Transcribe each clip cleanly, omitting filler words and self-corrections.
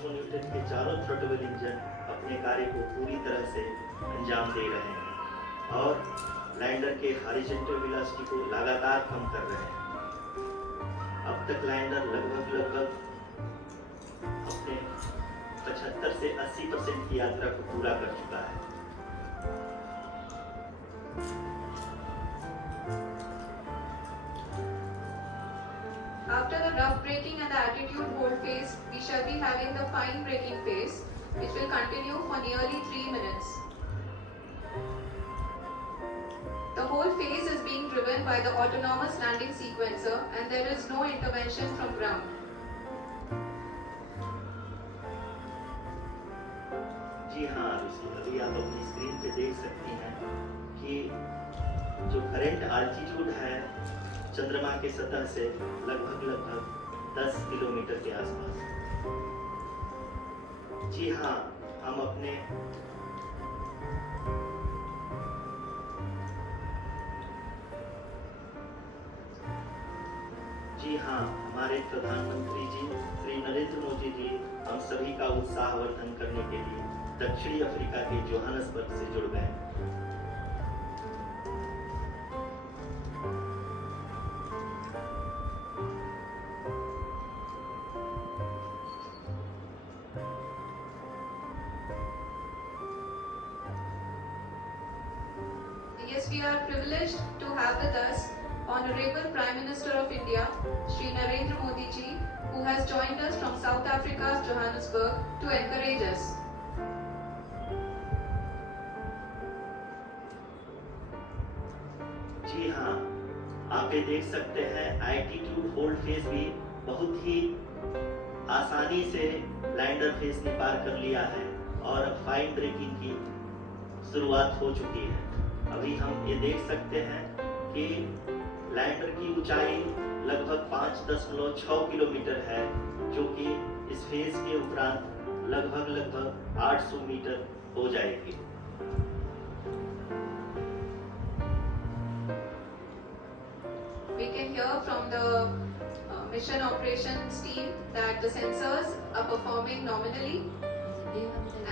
500 Newton के चारों throttle engine अपने कार्य को पूरी तरह से अंजाम दे रहे हैं और लैंडर के हॉरिजॉन्टल वेलोसिटी को लगातार कम कर रहे हैं। अब तक लैंडर लगभग अपने 75 से 80% की यात्रा को पूरा कर चुका है। After the rough braking and the attitude hold phase, we shall be having the fine braking phase, which will continue for nearly 3 minutes. The whole phase is being driven by the autonomous landing sequencer and there is no intervention from ground. जी हाँ, अभी आप अपनी screen पे देख सकती हैं कि जो करंट आल्टीट्यूड है चंद्रमा के सतह से लगभग 10 किलोमीटर के आसपास। जी हाँ, हम अपने हमारे प्रधानमंत्री जी श्री नरेंद्र मोदी जी हम सभी का उत्साहवर्धन करने के लिए दक्षिणी अफ्रीका के जोहान्सबर्ग से जुड़ गए। Yes, we are privileged to have with us Honorable Prime Minister of India, Shri Narendra Modi ji, who has joined us from South Africa's Johannesburg to encourage us. जी हाँ, आप ये देख सकते हैं एल्टीट्यूड होल्ड फेज भी बहुत ही आसानी से लैंडर फेज ने पार कर लिया है और अब फाइन ब्रेकिंग की शुरुआत हो चुकी है। अभी हम ये देख सकते हैं कि लैंडर की ऊंचाई लगभग 5.6 किलोमीटर है, जो कि इस फेज के उपरांत लगभग 800 मीटर हो जाएगी। We can hear from the mission operations team that the sensors are performing nominally,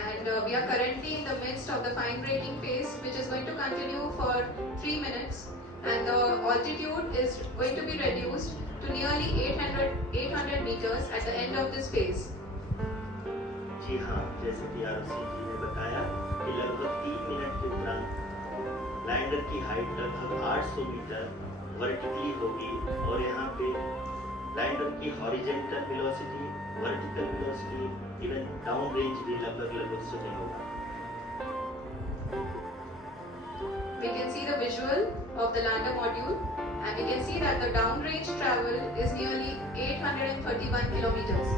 and we are currently in the midst of the fine braking phase, which is going to continue for 3 minutes, and the altitude is going to be reduced to nearly 800 meters at the end of this phase. जी हाँ, जैसे कि RC जी ने बताया कि लगभग 3 minute के उपरांत lander की हाइट लगभग 800 मीटर वर्टिकली होगी और यहाँ पे लैंडर की horizontal velocity, vertical velocity, even down range भी लगभग 0 होगा। We can see the visual of the lander module, and we can see that the downrange travel is nearly 831 kilometers.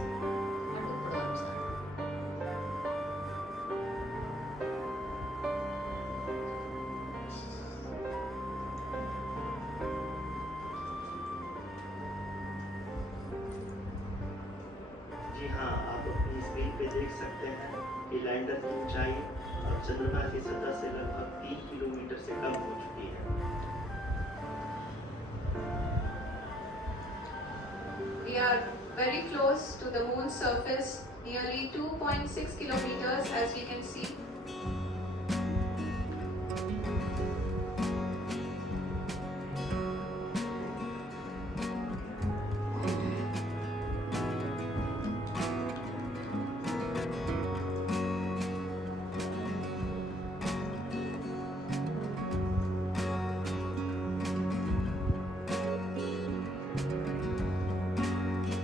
जी हाँ, आप अपनी स्क्रीन पे देख सकते हैं कि लैंडर की ऊंचाई अब चंद्रमा की सतह से लगभग 3 किलोमीटर से कम हो चुकी है। We are very close to the moon's surface, nearly 2.6 kilometers, as we can see.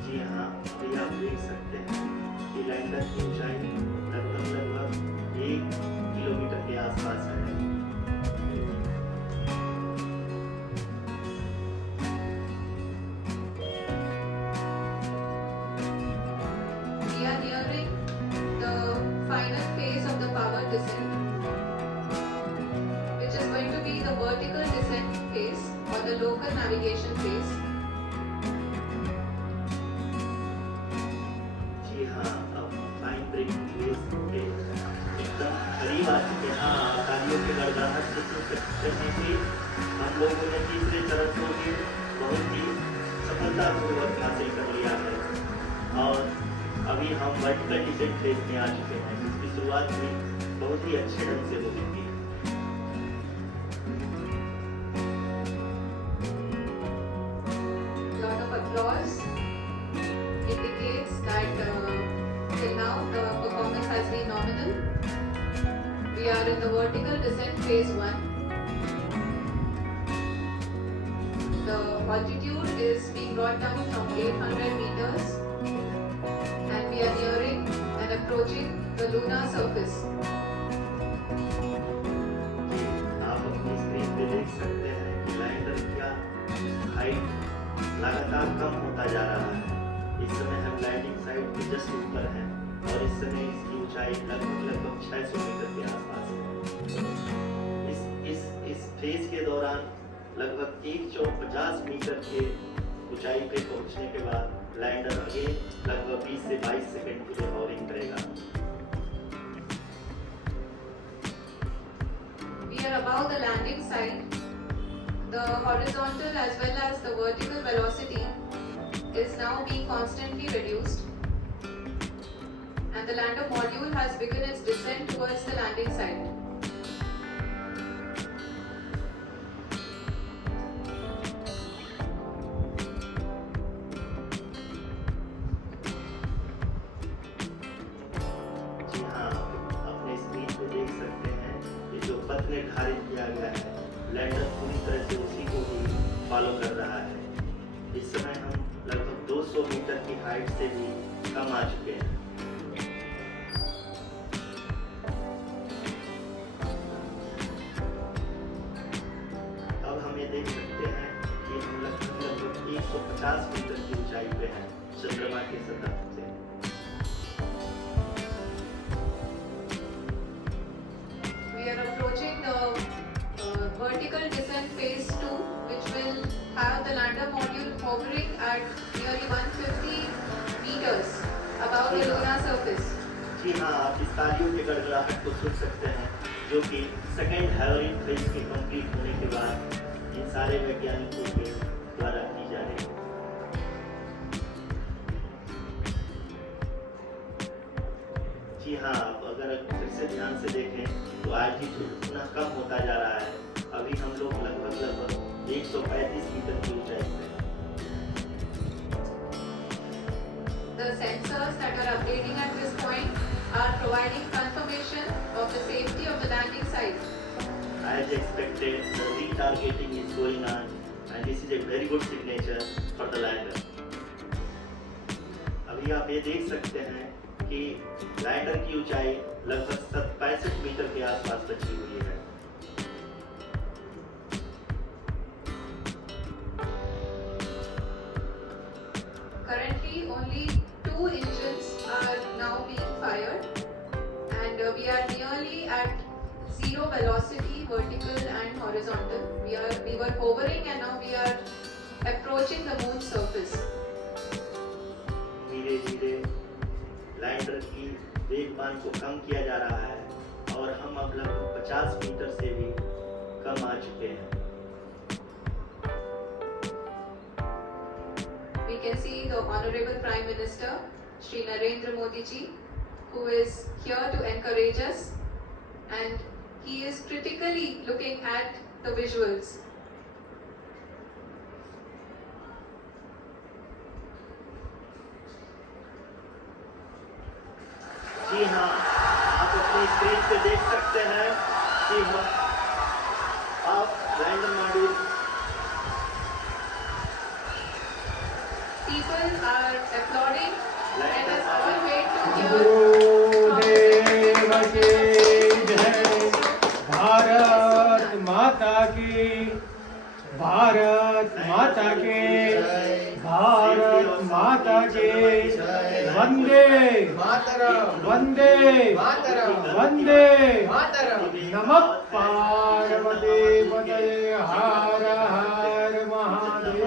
जी हाँ, अभी आप देख सकते हैं कि लैंडर की ऊंचाई लगभग 1 किलोमीटर के आसपास है। We are nearing the final phase of the power descent, which is going to be the vertical descent phase or the local navigation phase. जी हाँ, अब फाइन ब्रेकिंग फेज के एकदम करीब आ चुके हैं। हाँ, तालियों के गड़गड़ाहट से करने से हम लोगों ने तीसरे चरण को भी बहुत ही सफलतापूर्वक हासिल कर लिया है और अभी हम वर्टिकल डिसेंट फेज में आ चुके हैं, जिसकी शुरुआत भी बहुत ही अच्छे ढंग से हो चुकी है। Lot of applause indicates that till now the performance has been nominal. We are in the vertical descent phase 1. The altitude is being brought down from 800 meters and we are nearing and approaching the lunar surface. आप अपनी screen पे देख सकते हैं कि lander का height लगातार कम होता जा रहा है। इस समय हम लैंडिंग साइट के जस्ट ऊपर हैं और इस समय इसकी ऊंचाई लगभग 600 मीटर के आसपास है। इस फेज के दौरान लगभग 150 मीटर के ऊंचाई पे पहुंचने के बाद लैंडर आगे लगभग 20 से 22 सेकंड के लिए हॉवरिंग करेगा। We are above the landing site. The horizontal as well as the vertical velocity is now being constantly reduced. And the lander module has begun its descent towards the landing site. जी हाँ, अपने screen पे देख सकते हैं कि जो पथ निर्धारित किया गया है, लैंडर पूरी तरह से उसी को ही फॉलो कर रहा है। इस समय हम लगभग 200 मीटर की हाइट से भी कम आ चुके हैं। अब हम ये देख सकते हैं कि हम लगभग 150 मीटर की ऊंचाई पे हैं चंद्रमा की सतह से। We are approaching the vertical descent phase 2, which will have the lander module hovering at nearly 150 meters above the lunar surface. जी हाँ, आप इस तालियों के गड़गड़ाहट को सुन सकते हैं, जो कि सेकेंड हैवरिंग फेज के कंप्लीट होने के बाद इन सारे वैज्ञानिकों के द्वारा की जा रही है। जी हाँ, आप अगर फिर से ध्यान से देखें तो एल्टीट्यूड पुनः कम होता जा रहा है। अभी हम लोग लगभग 135 मीटर की ऊंचाई पे हैं। The sensors that are updating at this point are providing confirmation of the safety of the landing site. As expected, the retargeting is going on, and this is a very good signature for the lander. अभी आप ये देख सकते हैं कि lander की ऊंचाई लगभग 65 मीटर के आसपास बची हुई है। Currently, only 2 engines are now being fired, and we are nearly at zero velocity, vertical and horizontal. We were hovering, and now we are approaching the moon's surface. धीरे धीरे लैंडर की वेगमान को कम किया जा रहा है और हम अब लगभग 50 मीटर से भी कम आ चुके हैं। We can see the Honorable Prime Minister, Shri Narendra Modi ji, who is here to encourage us, and he is critically looking at the visuals. जी हाँ, आप अपनी स्क्रीन पे देख सकते हैं कि आप lander module People are applauding. Let us all wait to hear Gurudev from की the जय। भारत माता की, भारत माता के, भारत माता के, वंदे वंदे वंदे नमः पार्वती पतये हर हर महादेव।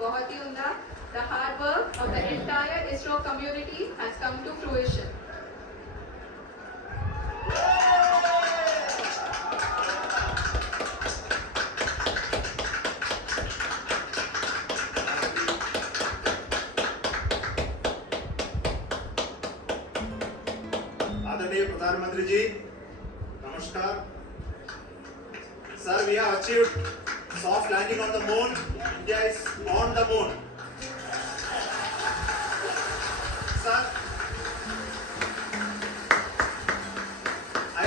बहुत ही उम्दा. The hard work of the entire ISRO community has come to fruition. माननीय प्रधानमंत्री जी, नमस्कार. Sir, we have achieved soft landing on the moon. India is on the moon. Sir, I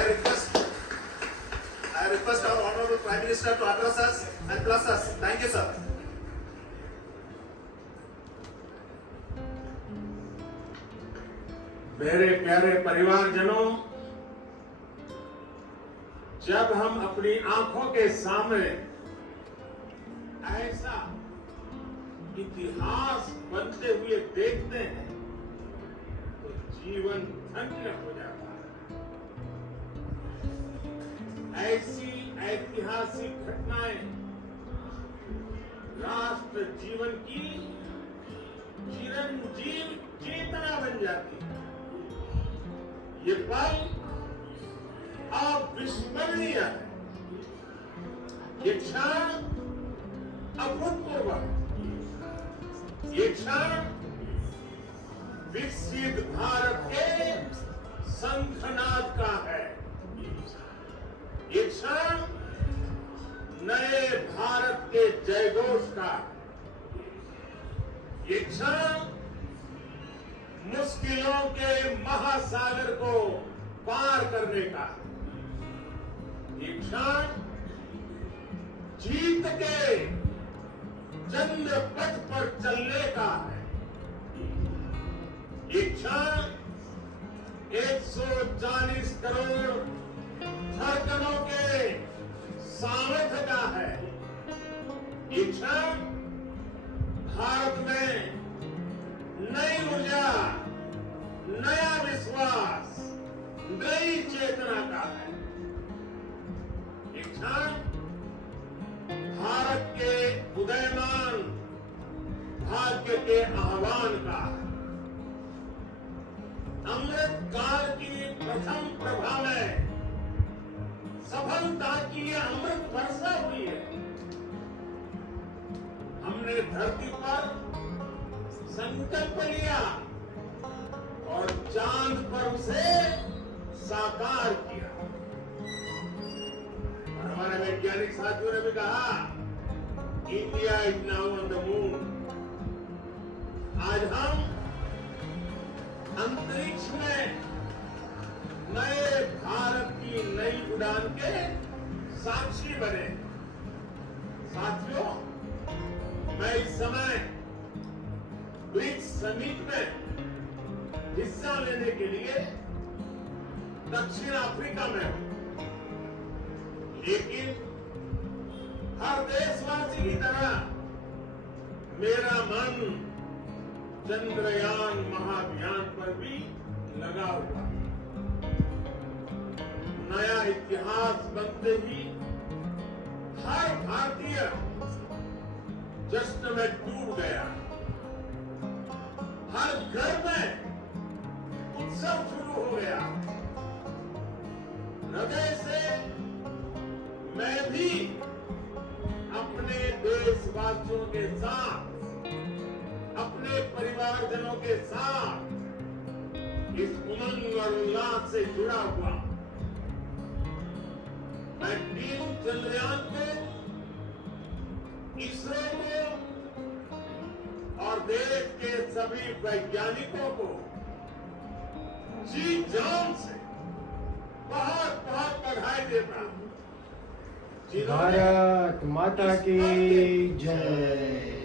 request our Honorable Prime Minister to address us and bless us. Thank you, sir. मेरे प्यारे परिवारजनों, जब हम अपनी आंखों के सामने ऐसा इतिहास बनते हुए देखते हैं तो जीवन धन्य हो जाता है. ऐसी ऐतिहासिक घटनाएं राष्ट्र जीवन की चिरंजीव चेतना बन जाती है. ये पल अविस्मरणीय है. ये क्षण अभूतपूर्व है. ये क्षण विकसित भारत के शंखनाद का है. ये क्षण नए भारत के जयघोष का. ये क्षण मुश्किलों के महासागर को पार करने का. ये क्षण जीत के चंद्र पथ पर चलने का है. ये क्षण 140 करोड़ धड़कनों के सामर्थ्य का है. ये क्षण भारत में नई ऊर्जा, नया विश्वास, नई चेतना का है. ये क्षण भारत के उदयमान भाग्य के आह्वान का है. अमृत काल की प्रथम प्रभा में सफलता की यह अमृत वर्षा हुई है. हमने धरती पर संकल्प लिया और चांद पर उसे साकार किया. और हमारे वैज्ञानिक साथियों ने भी कहा, India is now on the moon. आज हम अंतरिक्ष में नए भारत की नई उड़ान के साक्षी बने. साथियों, मैं इस समय ब्रिक्स समिट में हिस्सा लेने के लिए दक्षिण अफ्रीका में हूं. लेकिन हर देशवासी की तरह मेरा मन चंद्रयान महाअभियान पर भी लगा हुआ. नया इतिहास बनते ही हर भारतीय जश्न में डूब गया. हर घर में उत्सव शुरू हो गया. हृदय से मैं भी अपने देशवासियों के साथ, अपने परिवारजनों के साथ इस उमंग और उल्लास से जुड़ा हुआ. मैं टीम चंद्रयान को, इसरो को और देश के सभी वैज्ञानिकों को जी जान से बहुत बहुत बधाई देता हूं. भारत माता की जय.